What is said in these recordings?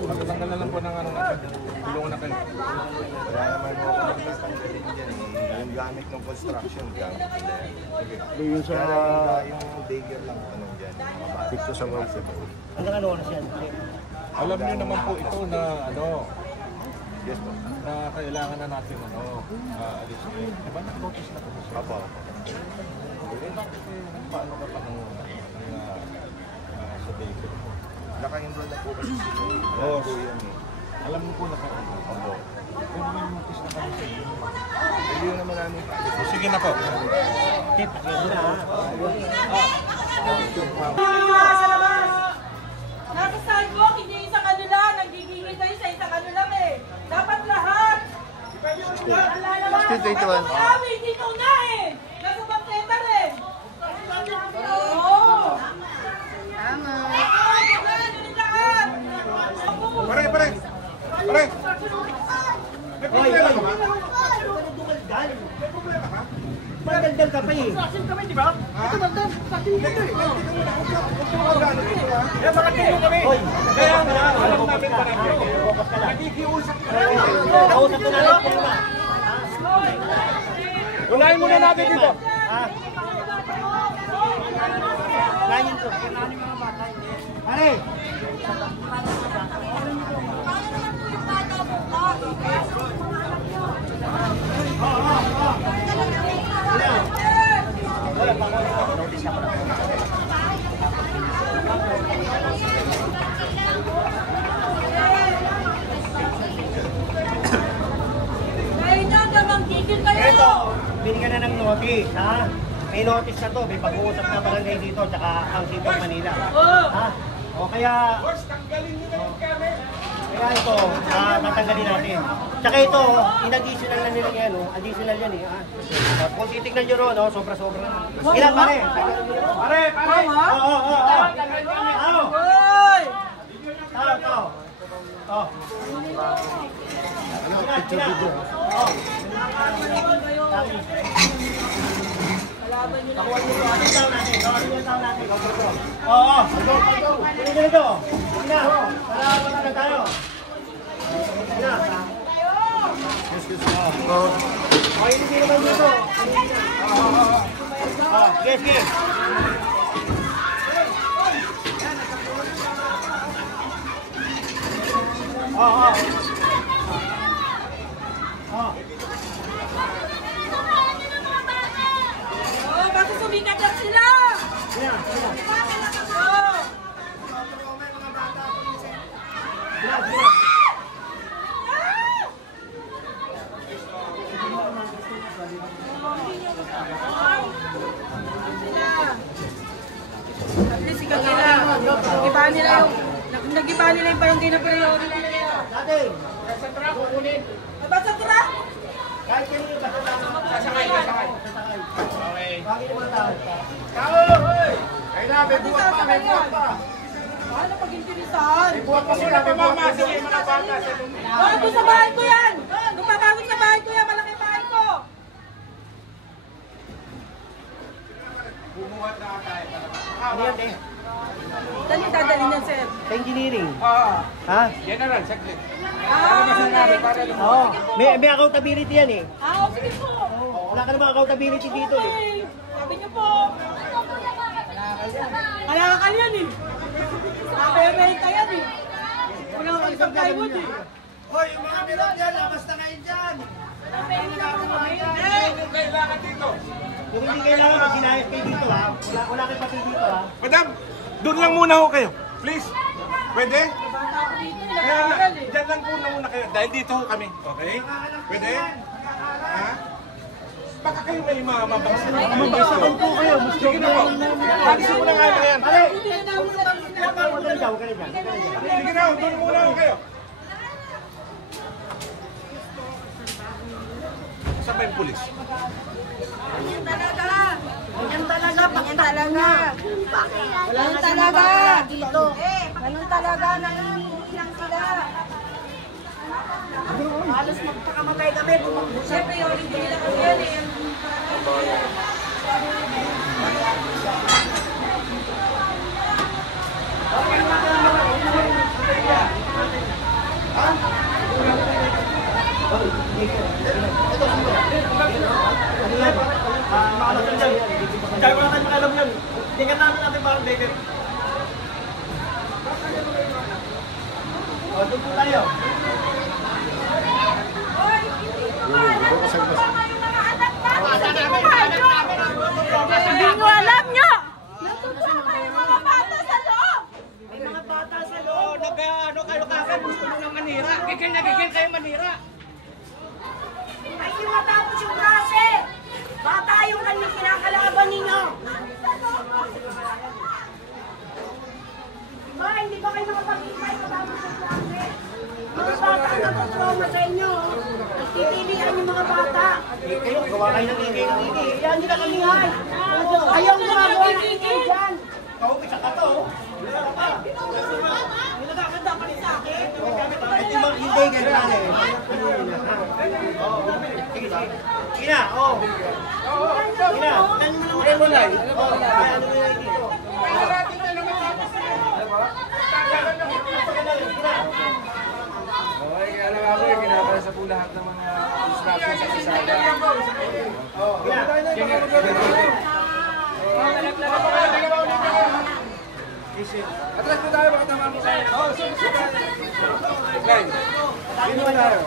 Matatanggal na lang po ng ano natin. Tulungan na kayo. Kaya naman mo ako nagtatanggalin dyan eh. Yung gamit ng construction, gamit nila yan. Yung sa... Yung digger lang anong dyan. Dito sa mga... Ano na siya? Alam niyo naman po ito na ano, Yes po. na kailangan na natin ano, alis niyo. Diba na-notice na po siya? Apo. Eh, bakit paano ka pa ng sa digger mo? Naka-enroll na po kasi sila. Oo. Po yan eh. Alam mo po na kayo. Apo. Pero may notice na kami sa inyo. Hindi yun naman namin. Sige na po. Tip, yun na ha. Sa labas! Nasa sidewalk, hindi isang ano lang. Nagigingin kayo sa isang ano lang eh. Dapat lahat! Wala naman! Kami, hindi ko na eh! Nasa bangketa rin! Oo! Tama! Pare, pare! Pare! May problema ka ba? May problema ka? Magandal ka pa eh. Sasin kami, di ba? Ito magdan, sasin dito eh. Kaya makatulong kami. Kaya nga, alam namin pa natin. Nagigiusap ka na. Kausap na natin. Unahin muna natin dito. Ha? Kanin to. Pare! Ay, nagamang gigil kayo! Ito, binigyan na ng notice, ha? May notice na to, may pag-uusap na barangay dito, tsaka ang City of Manila. Ha? O kaya... Kaya ito, tatanggalin natin. Tsaka ito, in-additional na nila yan, additional yan eh. Kung titignan nyo ron, sobra-sobra. Ilan pare? Pare! Oo. Hoy! Ito. Oh. Picture video. Kalaban nyo na. Oo. Ganito. Sige na. Para matanggal tayo. Sige na. Okay, hindi naman dito. Sige. Oh, bakit sumikat lang sila? Oh! Nag-iba nila yung barangay na priority nila. Dati. Ba't sa truck? Kahit kayo yung Sasakay. Okay. Bakit naman tao? Kaya na, may buhat pa. Ano pag intinisahan? Buhat pa sila pa mama. Sige, mga bata. Bago sa bahay ko yan! Kung papagod sa bahay ko yan, malaki bahay ko! Bumuhat na tayo. Ano yan eh? Saan yung dadalhin yan, sir? Sa engineering. Ah, Ha? General, saglit. Okay. Oo. May accountability yan eh. Sige po. Wala ka namang accountability dito eh. Okay. Sabi niyo po. Kalakal yan eh. Kapementa yan eh. Wala kang isang plywood eh. Hoy, yung mga bilog yan, labas na kayo dyan! Yung kailangan dito. Kung hindi kailangan, sinayos kayo dito ha. Wala kayo pati dito ha. Madam, doon lang muna ho kayo. Please. Pwede? Bata ako dito, Kaya nga, nag-aaral eh. dyan lang muna kayo. Dahil dito ho kami. Okay? Pwede? Ha? Baka kayo may mabagsakan po kayo. Sige na po. Alisin mo na nga yan. Buti na namin sa Huwag ka na dyan, huwag ka na dyan. Sige na, doon muna ho kayo. Saan ba yung pulis? Yan talaga. Yan talaga. Ganun talaga. Dito. Ganun talaga. Nangingi lang sila. Halos magpakamatay kami. Siyempre, priority nila kasi yan eh. Doon po tayo. Hoy, hindi nyo ba alam na kasama yung mga anak namin sa Gingumayo? Hindi nyo alam nyo! Nagsusama yung mga bata sa loob! May mga bata sa loob. Nag-ano kayo kagad. Gusto nyo ng manira. Gigil na gigil kayo manira. Ay, di matapos yung klase! Bata yung kanyang kinakalaban ninyo! Diba, hindi ba kayo makapag-ikay matapos yung klase? Mga bata natutrauma sa inyo. Nagtitilian yung mga bata. Kayo, gawa kayo ng igay. Yan nila kami nga. Ayaw gumagawa ng ingay dyan. Ikaw, isa ka to. Nilagakanda pa rin sa akin. Ito yung mga igay ganyan eh. Sige, sige. Sige na, oh. Sige na. Ano mo lang? Oh, ano mo lang dito? Okay, kaya lang ako, ginabasa po lahat ng mga instructions sa kasada. Atras po tayo, baka tama mo kayo. Okay. Sino ba tayo?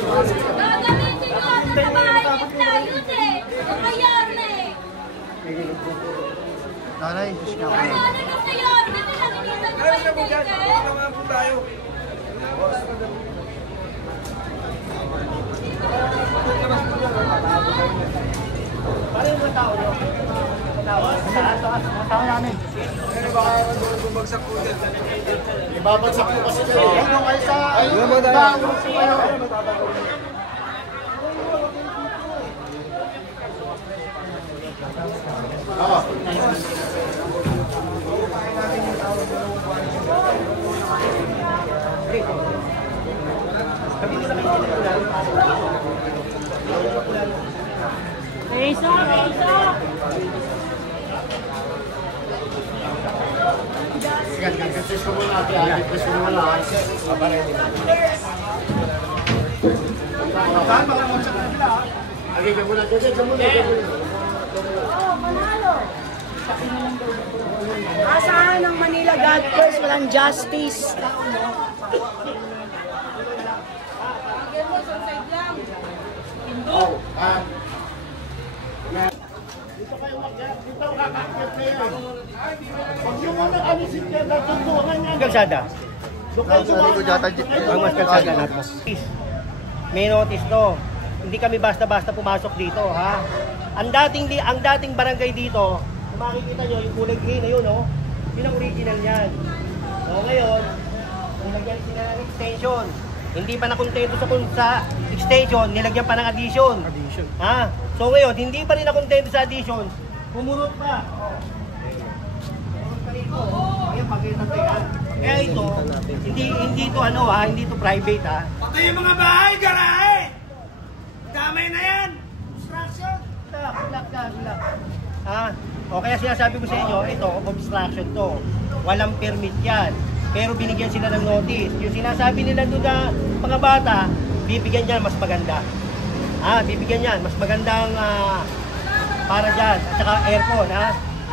Gagamitin mo ang bahay ng tayo eh. Mga yarne. Nanay, Ano na sa yarne? Pinaginitan mo Ayun na po yung dyan, ticket? baka naman po tayo. Paano yung mga tao nyo? Tao namin. Ano baka bumagsak po dyan? ibabagsak ko kasi kayo. Ano kayo sa... Ano ba tayo? Kasi mo natin, kasi mo lang. Lagi ka muna, kasi ka muna. Asahan ng Manila God First, walang justice. Kalsada. Ang mas kalsada natin. May notice to. Hindi kami basta-basta pumasok dito, ha? Ang dating barangay dito, kung makikita nyo, yung kulay green na yun, oh. Yun ang original yan. So ngayon, nilagyan sila ng extension. Hindi pa nakontento sa extension, nilagyan pa ng addition. Ha? So ngayon, hindi pa rin nakontento sa addition, pumurot pa. Pumurot pa rito. Ayan, pakita tayo, ha? Kaya ito, hindi ito ano, ha? Hindi ito private, ha? Pati yung mga bahay, garahe! Damay na yan! Construction! Relax. Ah, o kaya sinasabi ko sa inyo, ito, obstruction to. Walang permit yan. Pero binigyan sila ng notice. Yung sinasabi nila doon na mga bata, bibigyan yan mas maganda. Bibigyan yan mas magandang para dyan. At saka aircon, ha?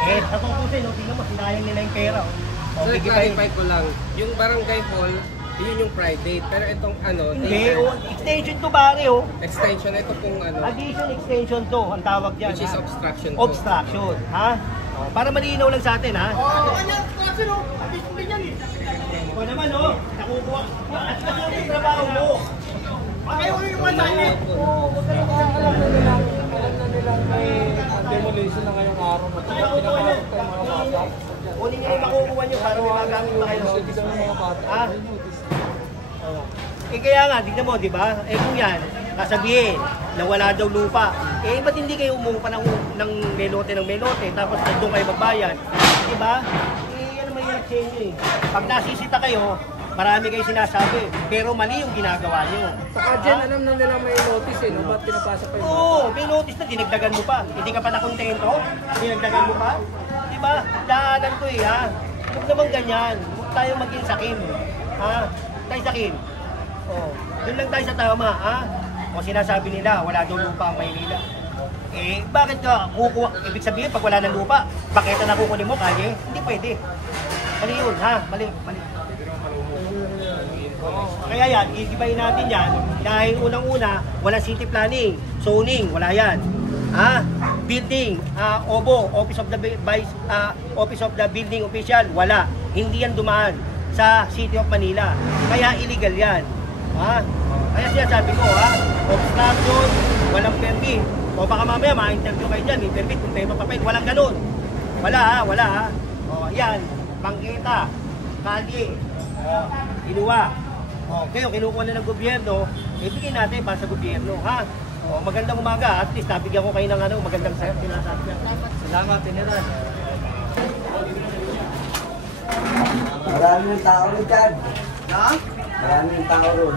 Eh, sa tutusin, tingnan mo, sinayang nila yung pera. O, So, bigay clarify ko lang, yung barangay hall, yun yung private, pero itong ano, Hindi, extension to pare, oh. extension, ito pong ano, Addition extension to, ang tawag dyan. which is ha? obstruction. Obstruction, ha? O, para malinaw lang sa atin, ha? Ikaw naman, oh. Nakukuha. At kasi yung trabaho mo. Kayo yung mga tayo! Demolition na ngayong araw. Pinapasok tayo mga bata. Kunin nyo yung makukuha nyo para may magamit pa kayo. Ha? Oh. Eh kaya nga, tignan mo, di ba? Eh kung yan, kasabihin na wala daw lupa, eh ba't hindi kayo umupa ng melote, tapos doon kayo magbayad? Di ba? Eh yan naman yung exchange eh. Pag nasisita kayo, Marami kayo sinasabi, pero mali yung ginagawa nyo. Saka dyan, alam na nila may notice eh, no? Ba't pinapasa pa yun? Oo, may notice na, dinagdagan mo pa. Hindi ka pa nakontento? Dinagdagan mo pa? Diba? Daanan ko eh, ha? Huwag naman ganyan. Huwag tayo maging sakin. Ha? Tayo sakin. Oh, doon lang tayo sa tama, ha? O sinasabi nila, wala daw lupa ang Maynila. Eh, bakit ka kukuha? Ibig sabihin, pag wala ng lupa, bakit na kukunin mo, kaya? Hindi pwede. Mali yun, ha? Mali. Kaya yan, iibayin natin yan. Dahil unang-una, walang city planning, zoning, wala yan. Ha? Building, OBO, Office of the Building Official, wala. Hindi yan dumaan sa City of Manila. Kaya illegal yan. Ha? Kaya siya sabi ko, ha? Obstruction, walang permit. O baka mamaya ma-interview kayo dyan, may permit, kung tayo mapapayit, walang ganun. Wala ha? O yan, bangketa, kalye, kinuha. O kayo, kinukuha na ng gobyerno, ibigay natin para sa gobyerno, ha? O magandang umaga, at least nabigyan ko kayo ng magandang sinasabi. Salamat, General. Maraming tao rin dyan. Ha? Maraming tao rin.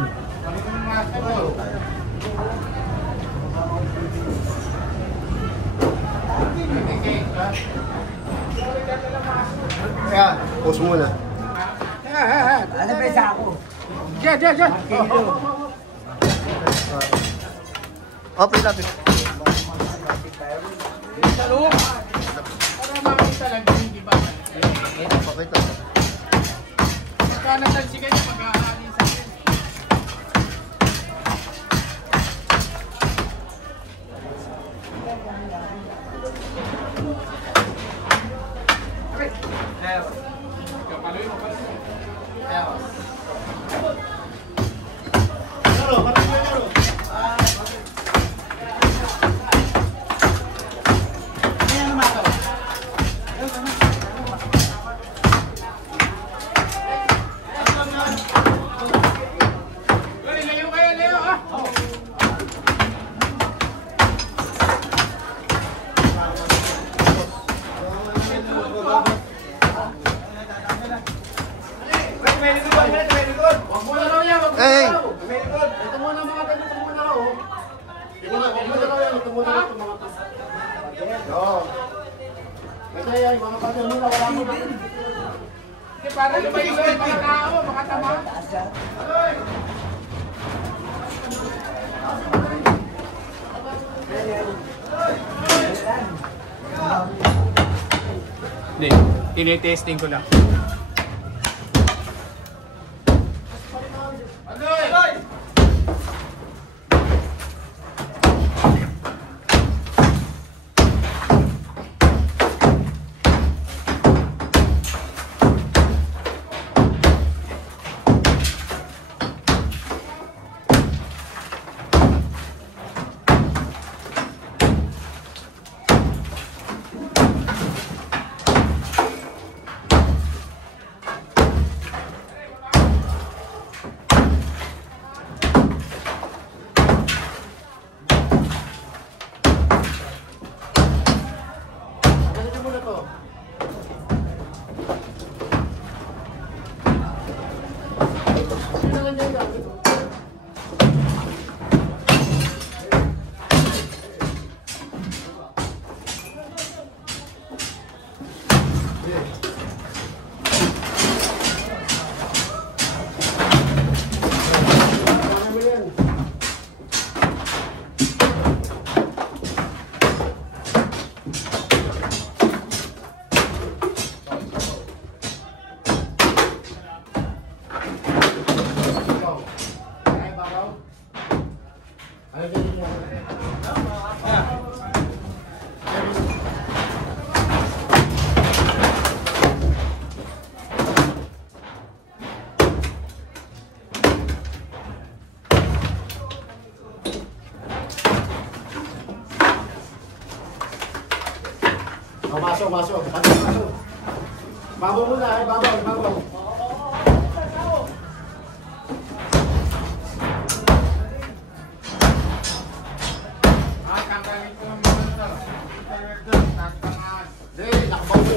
Kaya, pause muna. Ano ba isa ako? Diyan. Open natin. Sa loob. Para makita lang yung iba. Pakita. Saka natalsikan niya mag-aalis sa akin. Para lumayo sa mga tao, mga tama. Hindi, tinitesting ko lang. Masok. Babaw muna, babaw. Tanggalin ko ng mga ito.